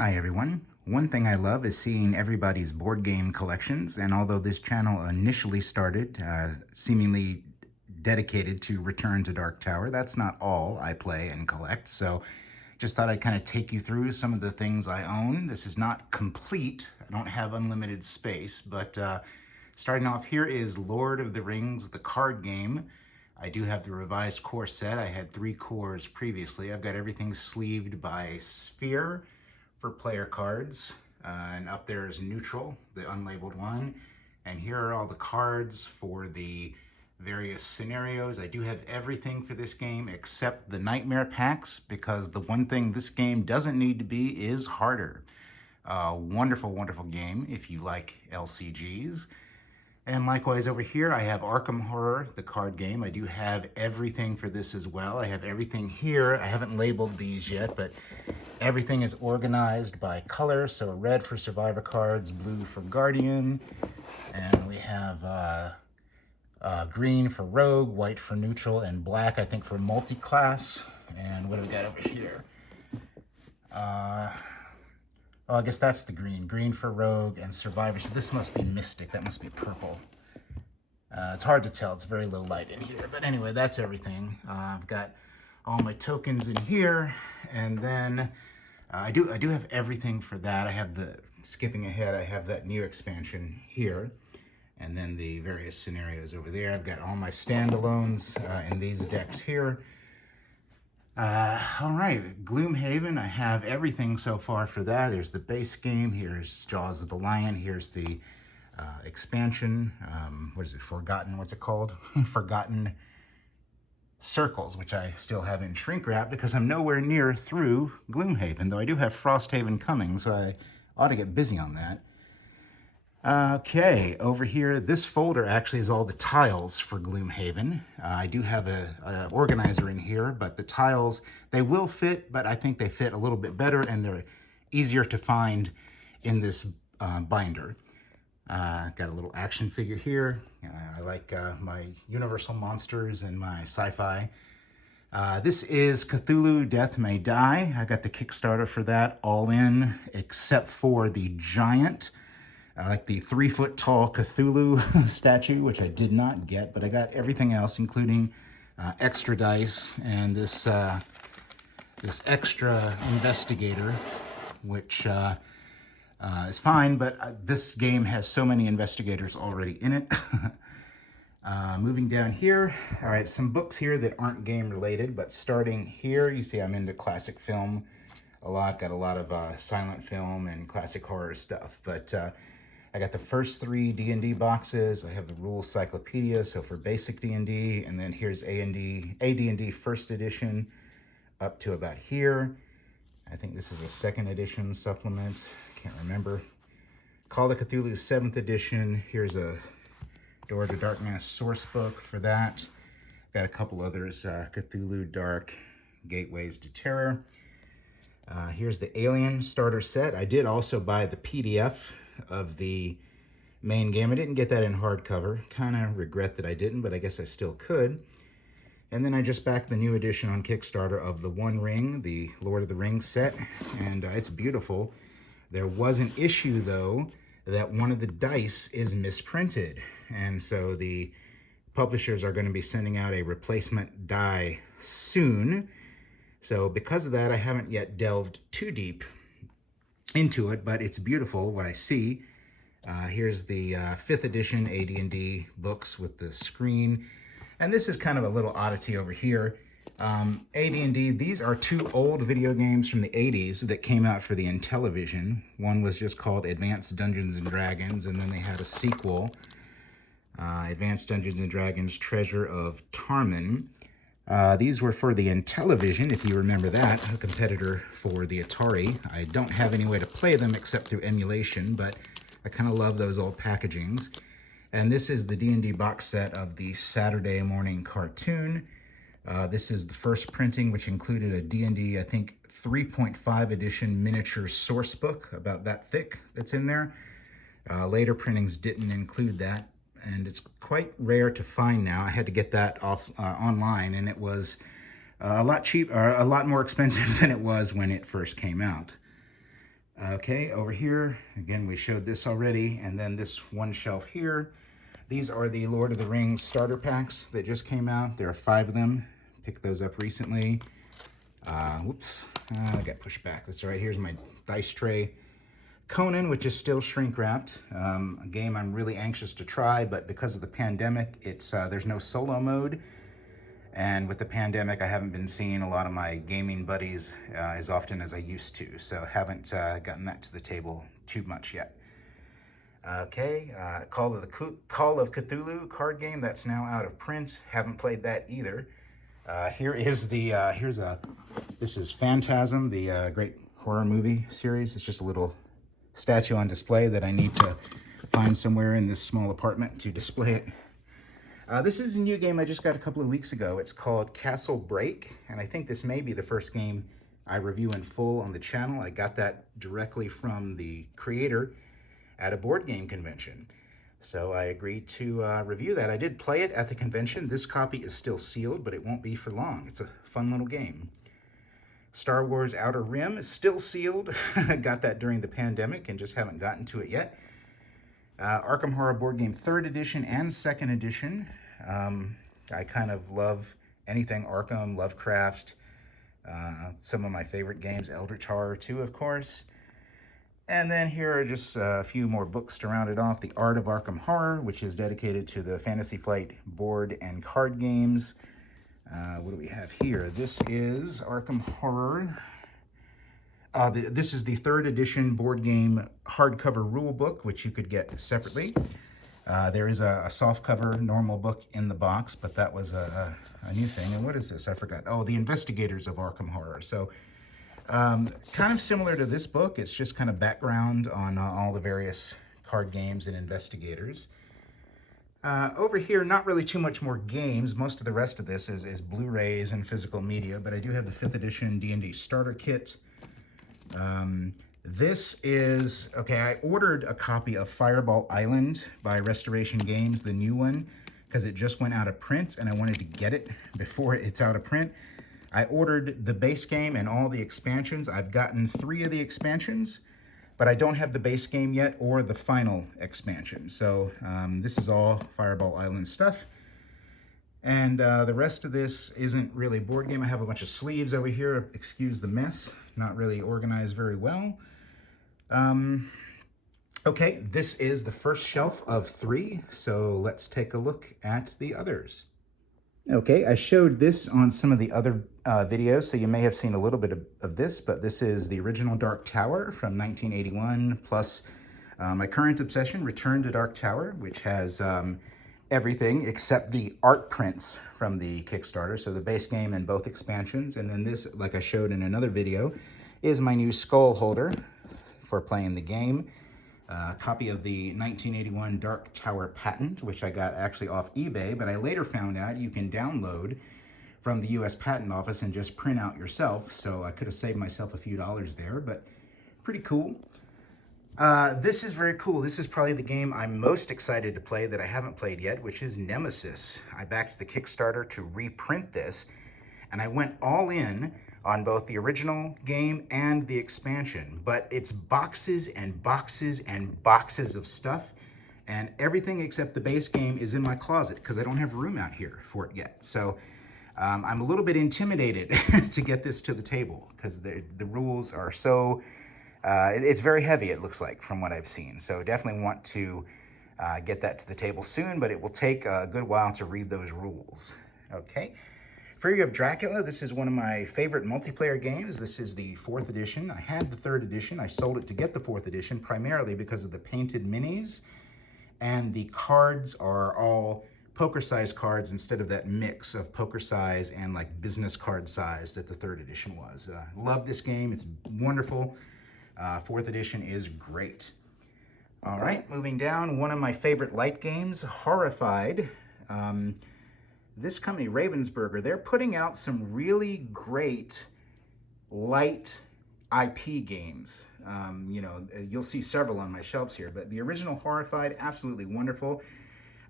Hi everyone. One thing I love is seeing everybody's board game collections, and although this channel initially started seemingly dedicated to Return to Dark Tower, that's not all I play and collect, so just thought I'd kind of take you through some of the things I own. This is not complete. I don't have unlimited space, but starting off here is Lord of the Rings, the card game. I do have the revised core set. I had 3 cores previously. I've got everything sleeved by Sphere for player cards, and up there is neutral, the unlabeled one, and here are all the cards for the various scenarios. I do have everything for this game except the nightmare packs, because the one thing this game doesn't need to be is harder. Wonderful, wonderful game if you like LCGs. And likewise over here, I have Arkham Horror, the card game. I do have everything for this as well. I have everything here. I haven't labeled these yet, but everything is organized by color. So red for Survivor cards, blue for Guardian, and we have green for Rogue, white for Neutral, and black, I think, for Multi-Class. And what do we got over here? Oh, I guess that's the green. Green for Rogue and Survivor. So this must be Mystic. That must be purple. It's hard to tell. It's very low light in here. But anyway, that's everything. I've got all my tokens in here. And then I do have everything for that. I have skipping ahead, I have that new expansion here. And then the various scenarios over there. I've got all my standalones in these decks here. All right, Gloomhaven, I have everything so far for that. There's the base game, here's Jaws of the Lion, here's the expansion, what is it, Forgotten, what's it called? Forgotten Circles, which I still have in shrink wrap because I'm nowhere near through Gloomhaven, though I do have Frosthaven coming, so I ought to get busy on that. Okay, over here, this folder actually is all the tiles for Gloomhaven. I do have a organizer in here, but the tiles, they will fit, but I think they fit a little bit better and they're easier to find in this binder. Got a little action figure here. I like my Universal Monsters and my sci-fi. This is Cthulhu Death May Die. I got the Kickstarter for that all in, except for the giant, like the 3-foot tall Cthulhu statue, which I did not get, but I got everything else, including extra dice and this extra investigator, which is fine, but this game has so many investigators already in it. Moving down here, all right, some books here that aren't game related, but starting here, you see I'm into classic film a lot, got a lot of silent film and classic horror stuff, but I got the first 3 D&D boxes. I have the Rules Cyclopedia, so for basic D&D, and then here's AD&D first edition up to about here. I think this is a 2nd edition supplement. Can't remember. Call of Cthulhu 7th edition. Here's a Door to Darkness source book for that. Got a couple others, Cthulhu Dark, Gateways to Terror. Here's the Alien starter set. I did also buy the PDF of the main game. I didn't get that in hardcover. Kind of regret that I didn't, but I guess I still could. And then I just backed the new edition on Kickstarter of the One Ring, the Lord of the Rings set, and it's beautiful. There was an issue, though, that one of the dice is misprinted, and so the publishers are going to be sending out a replacement die soon. So because of that, I haven't yet delved too deep into it, but it's beautiful what I see. Here's the 5th edition AD&D books with the screen, and this is kind of a little oddity over here. AD&D, these are 2 old video games from the 80s that came out for the Intellivision. One was just called Advanced Dungeons and Dragons, and then they had a sequel, Advanced Dungeons and Dragons Treasure of Tarman. These were for the Intellivision, if you remember that, a competitor for the Atari. I don't have any way to play them except through emulation, but I kind of love those old packagings. And this is the D&D box set of the Saturday morning cartoon. This is the first printing, which included a D&D, I think, 3.5 edition miniature source book, about that thick, that's in there. Later printings didn't include that, and it's quite rare to find now. I had to get that off online, and it was a lot more expensive than it was when it first came out. Okay, over here, again, we showed this already, and then this one shelf here. These are the Lord of the Rings starter packs that just came out. There are 5 of them. Picked those up recently. Whoops, I got pushed back. That's all right. Here's my dice tray. Conan, which is still shrink wrapped. A game I'm really anxious to try, but because of the pandemic, there's no solo mode. And with the pandemic, I haven't been seeing a lot of my gaming buddies as often as I used to. So haven't gotten that to the table too much yet. Okay, Call of Cthulhu card game that's now out of print. Haven't played that either. Here is this is Phantasm, the great horror movie series. It's just a little statue on display that I need to find somewhere in this small apartment to display it. This is a new game I just got a couple of weeks ago. It's called Castle Break, and I think this may be the first game I review in full on the channel. I got that directly from the creator at a board game convention. So I agreed to review that. I did play it at the convention. This copy is still sealed, but it won't be for long. It's a fun little game. Star Wars Outer Rim is still sealed. Got that during the pandemic and just haven't gotten to it yet. Arkham Horror board game 3rd edition and 2nd edition. I kind of love anything Arkham, Lovecraft, some of my favorite games, Eldritch Horror 2, of course. And then here are just a few more books to round it off. The Art of Arkham Horror, which is dedicated to the Fantasy Flight board and card games. What do we have here? This is Arkham Horror. This is the 3rd edition board game hardcover rule book, which you could get separately. There is a softcover normal book in the box, but that was a new thing. And what is this? I forgot. Oh, The Investigators of Arkham Horror. So kind of similar to this book. It's just kind of background on all the various card games and investigators. Over here, not really too much more games. Most of the rest of this is Blu-rays and physical media, but I do have the 5th edition D&D starter kit. This is, okay, I ordered a copy of Fireball Island by Restoration Games, the new one, because it just went out of print and I wanted to get it before it's out of print. I ordered the base game and all the expansions. I've gotten 3 of the expansions, but I don't have the base game yet or the final expansion. So this is all Fireball Island stuff. And the rest of this isn't really board game. I have a bunch of sleeves over here. Excuse the mess. Not really organized very well. Okay, this is the first shelf of 3. So let's take a look at the others. Okay, I showed this on some of the other videos, so you may have seen a little bit of this, but this is the original Dark Tower from 1981, plus my current obsession, Return to Dark Tower, which has everything except the art prints from the Kickstarter, so the base game and both expansions. And then this, like I showed in another video, is my new skull holder for playing the game. A copy of the 1981 Dark Tower patent, which I got actually off eBay, but I later found out you can download from the US Patent Office and just print out yourself, so I could have saved myself a few dollars there, but pretty cool. This is very cool. This is probably the game I'm most excited to play that I haven't played yet, which is Nemesis. I backed the Kickstarter to reprint this, and I went all in on both the original game and the expansion, but it's boxes and boxes and boxes of stuff, and everything except the base game is in my closet because I don't have room out here for it yet. So I'm a little bit intimidated to get this to the table because the rules are so, it's very heavy, it looks like, from what I've seen. So definitely want to get that to the table soon, but it will take a good while to read those rules. Okay. Fury of Dracula, this is one of my favorite multiplayer games. This is the 4th edition. I had the 3rd edition. I sold it to get the 4th edition primarily because of the painted minis, and the cards are all poker size cards instead of that mix of poker size and like business card size that the 3rd edition was. Love this game. It's wonderful. 4th edition is great. All right, moving down, one of my favorite light games, Horrified. This company, Ravensburger, they're putting out some really great light IP games. You know, you'll see several on my shelves here, but the original Horrified, absolutely wonderful.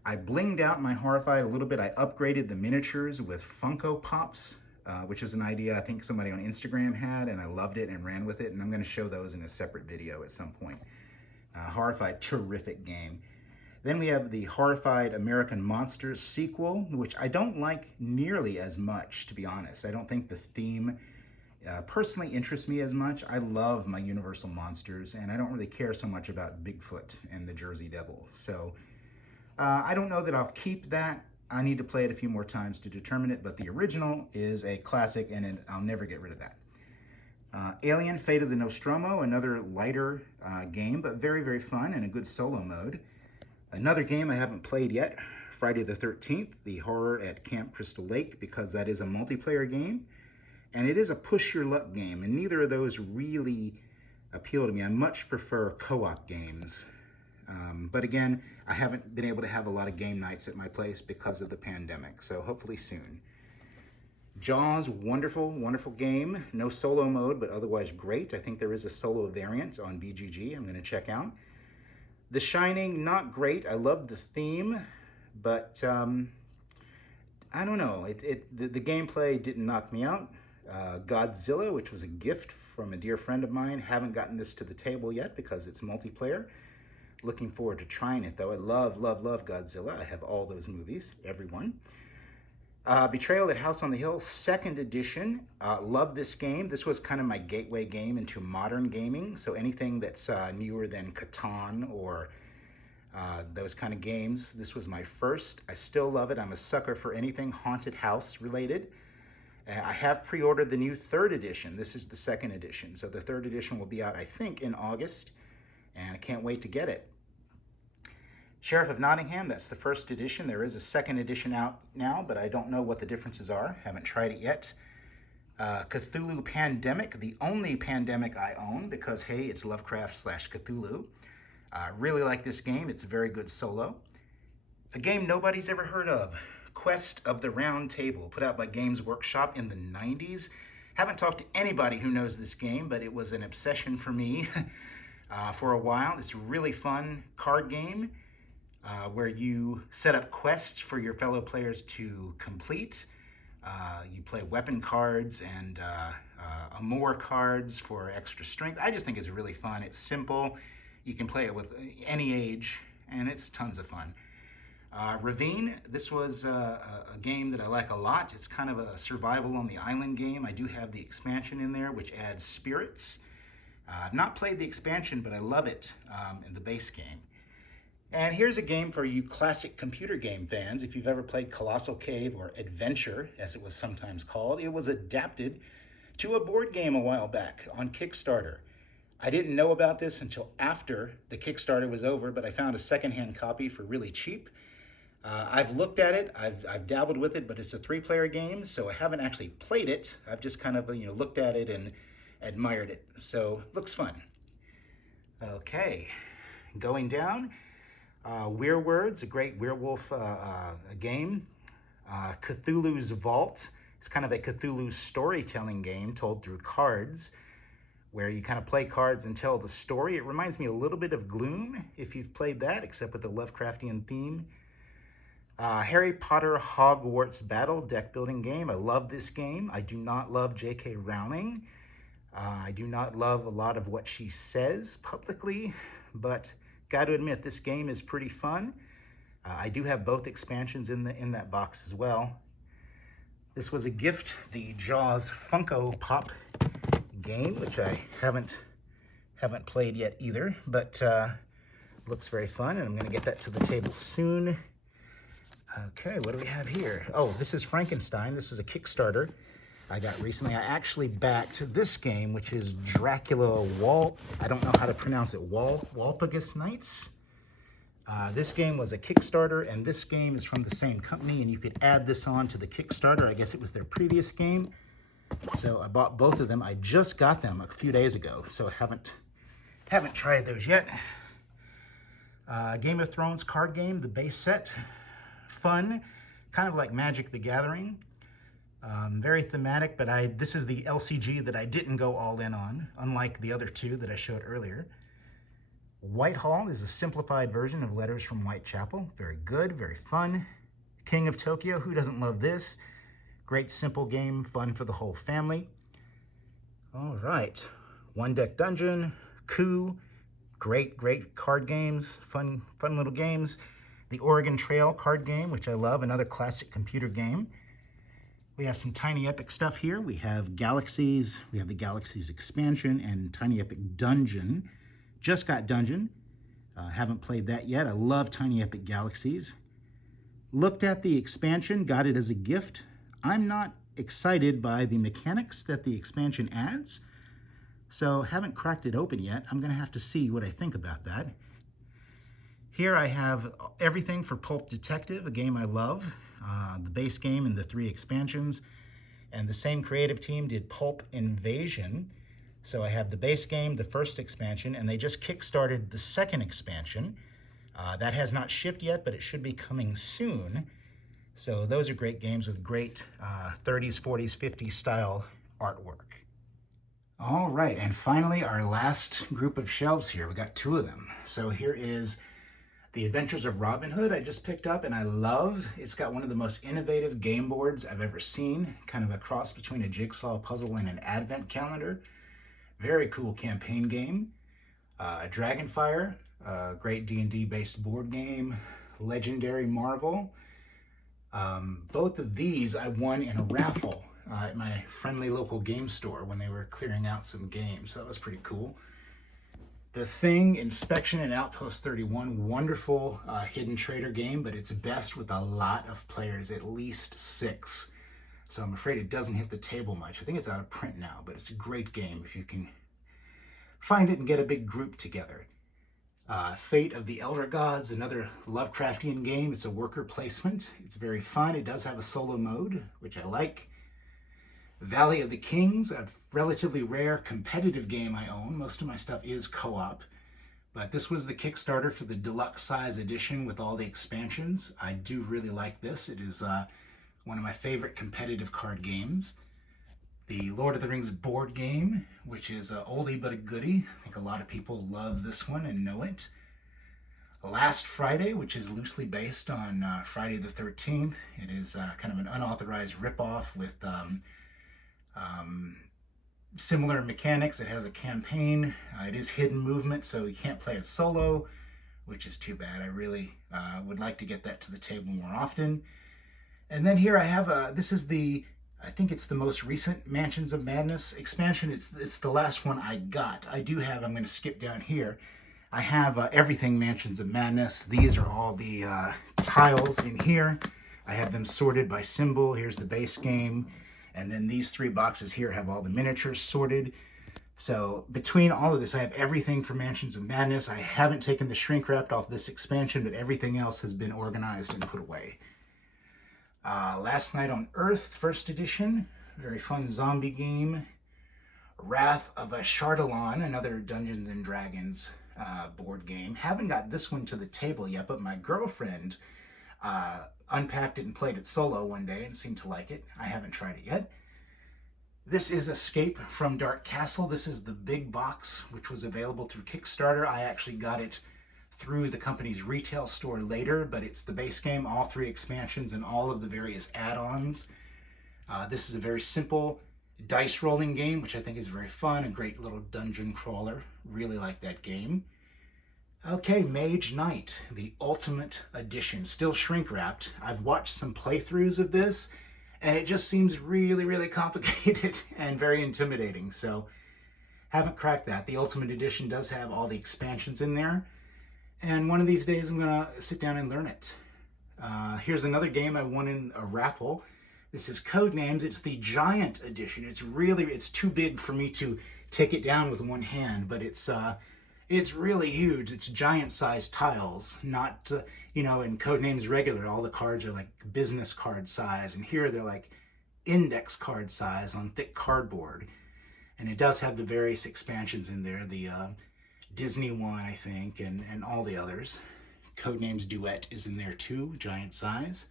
I blinged out my Horrified a little bit. I upgraded the miniatures with Funko Pops which is an idea I think somebody on Instagram had, and I loved it and ran with it, and I'm going to show those in a separate video at some point. Horrified, terrific game. Then we have the Horrified American Monsters sequel, which I don't like nearly as much, to be honest. I don't think the theme personally interests me as much. I love my Universal monsters, and I don't really care so much about Bigfoot and the Jersey Devil. So I don't know that I'll keep that. I need to play it a few more times to determine it, but the original is a classic, and I'll never get rid of that. Alien: Fate of the Nostromo, another lighter game, but very, very fun and a good solo mode. Another game I haven't played yet, Friday the 13th, the Horror at Camp Crystal Lake, because that is a multiplayer game, and it is a push your luck game, and neither of those really appeal to me. I much prefer co-op games. But again, I haven't been able to have a lot of game nights at my place because of the pandemic, so hopefully soon. Jaws, wonderful, wonderful game. No solo mode, but otherwise great. I think there is a solo variant on BGG I'm going to check out. The Shining, not great. I love the theme, but I don't know. The gameplay didn't knock me out. Godzilla, which was a gift from a dear friend of mine. Haven't gotten this to the table yet because it's multiplayer. Looking forward to trying it, though. I love, love, love Godzilla. I have all those movies, every one. Betrayal at House on the Hill, 2nd edition. Love this game. This was kind of my gateway game into modern gaming. So anything that's newer than Catan or those kind of games, this was my first. I still love it. I'm a sucker for anything haunted house related. I have pre-ordered the new 3rd edition. This is the 2nd edition. So the 3rd edition will be out, I think, in August. And I can't wait to get it. Sheriff of Nottingham, that's the 1st edition. There is a 2nd edition out now, but I don't know what the differences are. Haven't tried it yet. Cthulhu Pandemic, the only Pandemic I own because, hey, it's Lovecraft/Cthulhu. Really like this game. It's a very good solo. A game nobody's ever heard of, Quest of the Round Table, put out by Games Workshop in the 90s. Haven't talked to anybody who knows this game, but it was an obsession for me for a while. It's a really fun card game. Where you set up quests for your fellow players to complete. You play weapon cards and Amor cards for extra strength. I just think it's really fun. It's simple. You can play it with any age, and it's tons of fun. Ravine, this was a game that I like a lot. It's kind of a survival on the island game. I do have the expansion in there, which adds spirits. I've not played the expansion, but I love it in the base game. And here's a game for you classic computer game fans. If you've ever played Colossal Cave or Adventure, as it was sometimes called, it was adapted to a board game a while back on Kickstarter. I didn't know about this until after the Kickstarter was over, but I found a secondhand copy for really cheap. I've looked at it, I've dabbled with it, but it's a 3-player game, so I haven't actually played it. I've just kind of looked at it and admired it. So, looks fun. Okay, going down. Weirwords, a great werewolf game. Cthulhu's Vault. It's kind of a Cthulhu storytelling game told through cards, where you kind of play cards and tell the story. It reminds me a little bit of Gloom, if you've played that, except with the Lovecraftian theme. Harry Potter Hogwarts Battle deck building game. I love this game. I do not love J.K. Rowling. I do not love a lot of what she says publicly, but got to admit, this game is pretty fun. I do have both expansions in that box as well. This was a gift, the Jaws Funko Pop game, which I haven't played yet either, but looks very fun, and I'm going to get that to the table soon. Okay, what do we have here? Oh, this is Frankenstein. This was a Kickstarter I got recently. I actually backed this game, which is Dracula I don't know how to pronounce it, Walpurgis Nights. This game was a Kickstarter, and this game is from the same company, and you could add this on to the Kickstarter. I guess it was their previous game. So I bought both of them. I just got them a few days ago, so I haven't tried those yet. Game of Thrones card game, the base set. Fun, kind of like Magic the Gathering. Very thematic, but this is the LCG that I didn't go all in on, unlike the other two that I showed earlier. Whitehall is a simplified version of Letters from Whitechapel. Very good, very fun. King of Tokyo, who doesn't love this? Great simple game, fun for the whole family. All right, One Deck Dungeon, Coup, great card games, fun little games. The Oregon Trail card game, which I love, another classic computer game. We have some Tiny Epic stuff here. We have Galaxies, we have the Galaxies expansion and Tiny Epic Dungeon. Just got Dungeon, haven't played that yet. I love Tiny Epic Galaxies. Looked at the expansion, got it as a gift. I'm not excited by the mechanics that the expansion adds, so haven't cracked it open yet. I'm gonna have to see what I think about that. Here I have everything for Pulp Detective, a game I love. The base game and the 3 expansions. And the same creative team did Pulp Invasion. So I have the base game, the first expansion, and they just kickstarted the second expansion. That has not shipped yet, but it should be coming soon. So those are great games with great 30s, 40s, 50s style artwork. All right, and finally our last group of shelves here. We got 2 of them. So here is The Adventures of Robin Hood I just picked up and I love. It's got one of the most innovative game boards I've ever seen, kind of a cross between a jigsaw puzzle and an advent calendar. Very cool campaign game. Dragonfire, great D&D based board game. Legendary Marvel. Both of these I won in a raffle at my friendly local game store when they were clearing out some games, so that was pretty cool. The Thing, Inspection and Outpost 31, wonderful hidden trader game, but it's best with a lot of players, at least 6. So I'm afraid it doesn't hit the table much. I think it's out of print now, but it's a great game if you can find it and get a big group together. Fate of the Elder Gods, another Lovecraftian game. It's a worker placement. It's very fun. It does have a solo mode, which I like. Valley of the Kings, a relatively rare competitive game I own. Most of my stuff is co-op, but this was the Kickstarter for the deluxe size edition with all the expansions. I do really like this. It is one of my favorite competitive card games. The Lord of the Rings board game, which is an oldie but a goodie. I think a lot of people love this one and know it. Last Friday, which is loosely based on Friday the 13th. It is kind of an unauthorized ripoff with similar mechanics. It has a campaign. It is hidden movement, so you can't play it solo, which is too bad. I really would like to get that to the table more often. And then here I have this is I think it's the most recent Mansions of Madness expansion. It's the last one I got. I'm going to skip down here. I have everything Mansions of Madness. These are all the tiles in here. I have them sorted by symbol. Here's the base game. And then these 3 boxes here have all the miniatures sorted. So between all of this, I have everything for Mansions of Madness. I haven't taken the shrink wrapped off this expansion, but everything else has been organized and put away. Last Night on Earth, first edition. Very fun zombie game. Wrath of a Chardalon, another Dungeons and Dragons board game. Haven't got this one to the table yet, but my girlfriend unpacked it and played it solo one day and seemed to like it. I haven't tried it yet. This is Escape from Dark Castle. This is the big box, which was available through Kickstarter. I actually got it through the company's retail store later, but it's the base game, all 3 expansions, and all of the various add-ons. This is a very simple dice rolling game, which I think is very fun, a great little dungeon crawler. Really like that game. Okay, Mage Knight, the Ultimate Edition, still shrink wrapped. I've watched some playthroughs of this, and it just seems really complicated and very intimidating, so haven't cracked that. The Ultimate Edition does have all the expansions in there, and one of these days I'm gonna sit down and learn it. Here's another game I won in a raffle. This is Codenames. It's the Giant Edition. It's too big for me to take it down with one hand, but it's really huge. It's giant-sized tiles, not, in Codenames regular, all the cards are like business card size, and here they're like index card size on thick cardboard. And it does have the various expansions in there, the Disney one, I think, and all the others. Codenames Duet is in there too, giant size.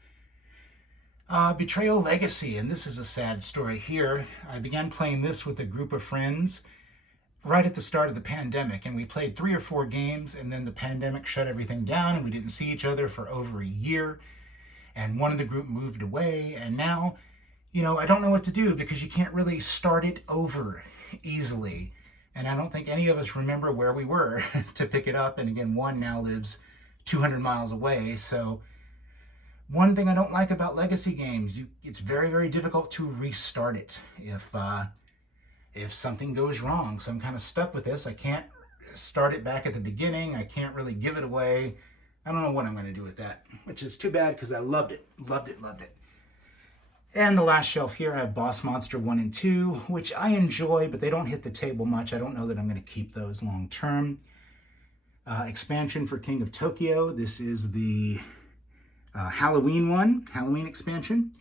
Betrayal Legacy, and this is a sad story here. I began playing this with a group of friends right at the start of the pandemic, and we played 3 or 4 games, and then the pandemic shut everything down, and we didn't see each other for over a year, and one of the group moved away, and now you know, I don't know what to do because you can't really start it over easily. And I don't think any of us remember where we were to pick it up. And again, one now lives 200 miles away. So one thing I don't like about legacy games, it's very, very difficult to restart it. If something goes wrong, so I'm kind of stuck with this. I can't start it back at the beginning. I can't really give it away. I don't know what I'm going to do with that, which is too bad because I loved it, loved it, loved it. And the last shelf here, I have Boss Monster 1 and 2, which I enjoy, but they don't hit the table much. I don't know that I'm going to keep those long term. Expansion for King of Tokyo. This is the Halloween one, Halloween expansion.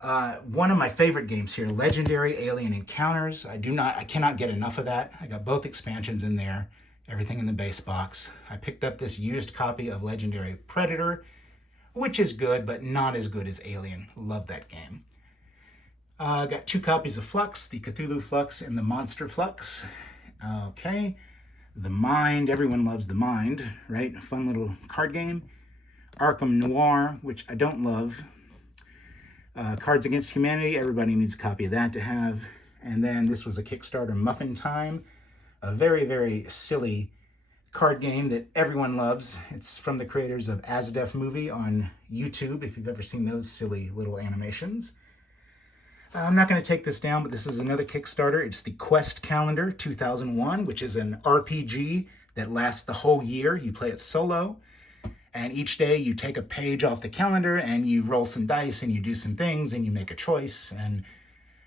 One of my favorite games here, Legendary Alien Encounters. I cannot get enough of that. I got both expansions in there, everything in the base box. I picked up this used copy of Legendary Predator, which is good, but not as good as Alien. Love that game. I got 2 copies of Flux, the Cthulhu Flux and the Monster Flux. Okay, The Mind, everyone loves The Mind, right? A fun little card game. Arkham Noir, which I don't love. Cards Against Humanity, everybody needs a copy of that to have. And then this was a Kickstarter, Muffin Time, a very, very silly card game that everyone loves. It's from the creators of Asdef Movie on YouTube, if you've ever seen those silly little animations. I'm not going to take this down, but this is another Kickstarter. It's the Quest Calendar 2001, which is an RPG that lasts the whole year. You play it solo, and each day you take a page off the calendar and you roll some dice and you do some things and you make a choice. And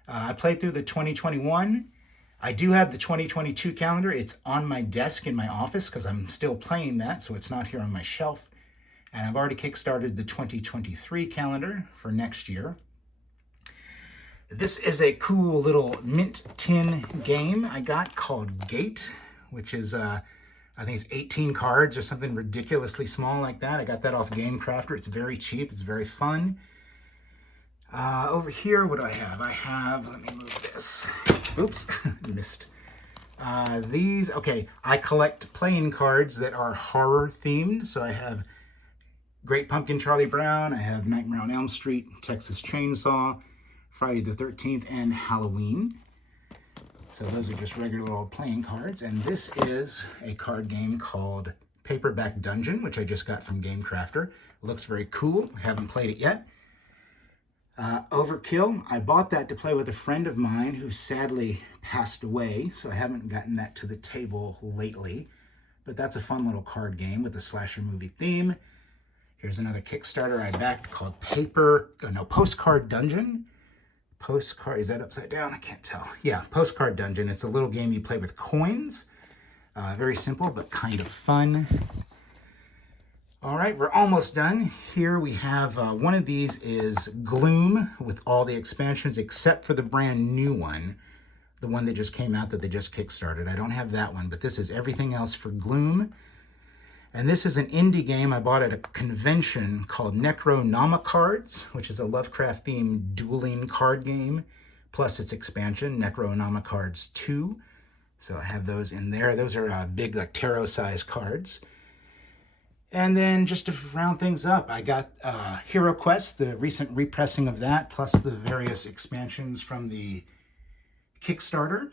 I played through the 2021. I do have the 2022 calendar. It's on my desk in my office because I'm still playing that, so it's not here on my shelf. And I've already kickstarted the 2023 calendar for next year. This is a cool little mint tin game I got called Gate, which is, I think it's 18 cards or something ridiculously small like that. I got that off Game Crafter. It's very cheap. It's very fun. Over here, what do I have? Let me move this. Oops, missed. These, okay, I collect playing cards that are horror themed. So I have Great Pumpkin Charlie Brown, I have Nightmare on Elm Street, Texas Chainsaw, Friday the 13th, and Halloween. So those are just regular old playing cards. And this is a card game called Paperback Dungeon, which I just got from Game Crafter. It looks very cool. Haven't played it yet. Overkill. I bought that to play with a friend of mine who sadly passed away, so I haven't gotten that to the table lately. But that's a fun little card game with a slasher movie theme. Here's another Kickstarter I backed called Postcard Dungeon. Postcard, is that upside down? I can't tell. Yeah, Postcard Dungeon. It's a little game you play with coins. Very simple, but kind of fun. All right, we're almost done. Here we have, one of these is Gloom with all the expansions except for the brand new one, the one that just came out that they just kickstarted. I don't have that one, but this is everything else for Gloom. And this is an indie game I bought at a convention called Necronomicards, which is a Lovecraft-themed dueling card game, plus its expansion, Necronomicards 2. So I have those in there. Those are big, like tarot-sized cards. And then just to round things up, I got Hero Quest, the recent repressing of that, plus the various expansions from the Kickstarter.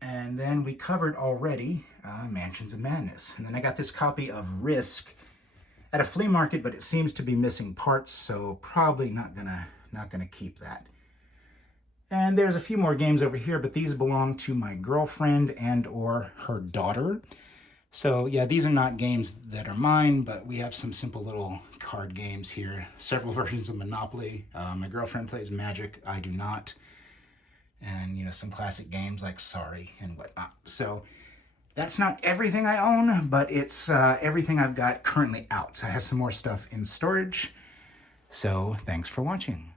And then we covered already Mansions of Madness. And then I got this copy of Risk at a flea market, but it seems to be missing parts, so probably not gonna keep that. And there's a few more games over here, but these belong to my girlfriend and or her daughter. So yeah, these are not games that are mine, but we have some simple little card games here. Several versions of Monopoly. My girlfriend plays Magic, I do not. And, you know, some classic games like Sorry and whatnot. So that's not everything I own, but it's everything I've got currently out. I have some more stuff in storage. So thanks for watching.